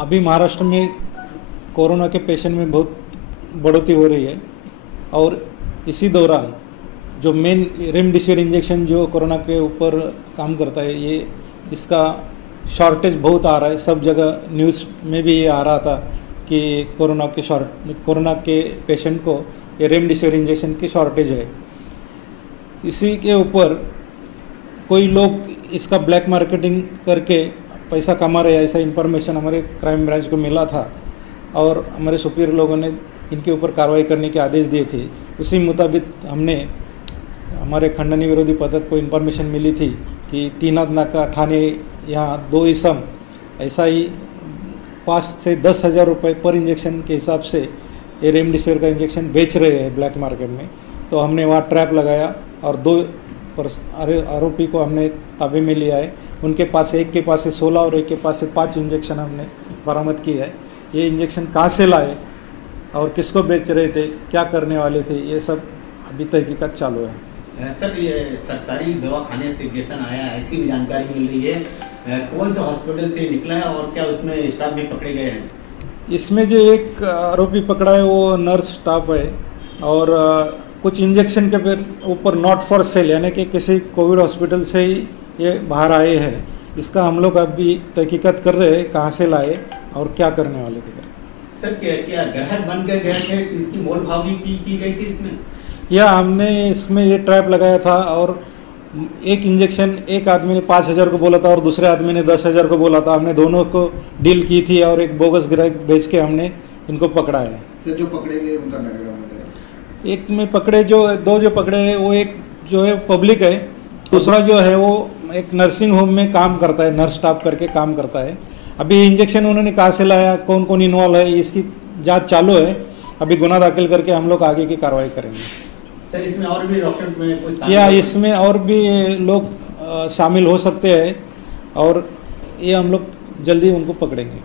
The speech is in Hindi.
अभी महाराष्ट्र में कोरोना के पेशेंट में बहुत बढ़ोतरी हो रही है और इसी दौरान जो मेन रेमडेसिविर इंजेक्शन जो कोरोना के ऊपर काम करता है, ये इसका शॉर्टेज बहुत आ रहा है। सब जगह न्यूज़ में भी ये आ रहा था कि कोरोना के पेशेंट को ये रेमडेसिविर इंजेक्शन की शॉर्टेज है। इसी के ऊपर कोई लोग इसका ब्लैक मार्केटिंग करके पैसा कमा रहे हैं, ऐसा इंफॉर्मेशन हमारे क्राइम ब्रांच को मिला था और हमारे सुपीरियर लोगों ने इनके ऊपर कार्रवाई करने के आदेश दिए थे। उसी मुताबिक हमने हमारे खंडनी विरोधी पथक को इन्फॉर्मेशन मिली थी कि तीनाद नाका थाने यहाँ 2 इसम ऐसा ही 5 से 10,000 रुपये पर इंजेक्शन के हिसाब से ये रेमडेसिविर का इंजेक्शन बेच रहे हैं ब्लैक मार्केट में। तो हमने वहाँ ट्रैप लगाया और 2 आरोपी को हमने ताबे में लिया है। उनके पास एक के पास से 16 और एक के पास से 5 इंजेक्शन हमने बरामद किया है। ये इंजेक्शन कहाँ से लाए और किसको बेच रहे थे, क्या करने वाले थे, ये सब अभी तहकीकात चालू है। सर, ये सरकारी दवाखाने से इंजेक्शन आया ऐसी भी जानकारी मिल रही है, कौन से हॉस्पिटल से निकला है और क्या उसमें स्टाफ भी पकड़े गए हैं? इसमें जो एक आरोपी पकड़ा है वो नर्स स्टाफ है और कुछ इंजेक्शन के फिर ऊपर नॉट फॉर सेल यानी कि किसी कोविड हॉस्पिटल से ही ये बाहर आए हैं। इसका हम लोग अभी तहकीकात कर रहे हैं कहाँ से लाए और क्या करने वाले थे। सर, क्या ग्राहक बन कर गए थे, इसकी मोल भाव की गई थी इसमें? या हमने इसमें ये ट्रैप लगाया था और एक इंजेक्शन एक आदमी ने 5,000 को बोला था और दूसरे आदमी ने 10,000 को बोला था। हमने दोनों को डील की थी और एक बोगस ग्राहक बेच के हमने इनको पकड़ा है। सर, जो पकड़े गए उनका नाम? एक में पकड़े दो जो पकड़े हैं वो एक जो है पब्लिक है, दूसरा जो है वो एक नर्सिंग होम में काम करता है, नर्स स्टाफ करके काम करता है। अभी इंजेक्शन उन्होंने कहाँ से लाया, कौन कौन इन्वॉल्व है, इसकी जांच चालू है। अभी गुना दाखिल करके हम लोग आगे की कार्रवाई करेंगे। सर, इसमें और भी डॉक्टर में कोई या इसमें और भी लोग शामिल हो सकते हैं और ये हम लोग जल्दी उनको पकड़ेंगे।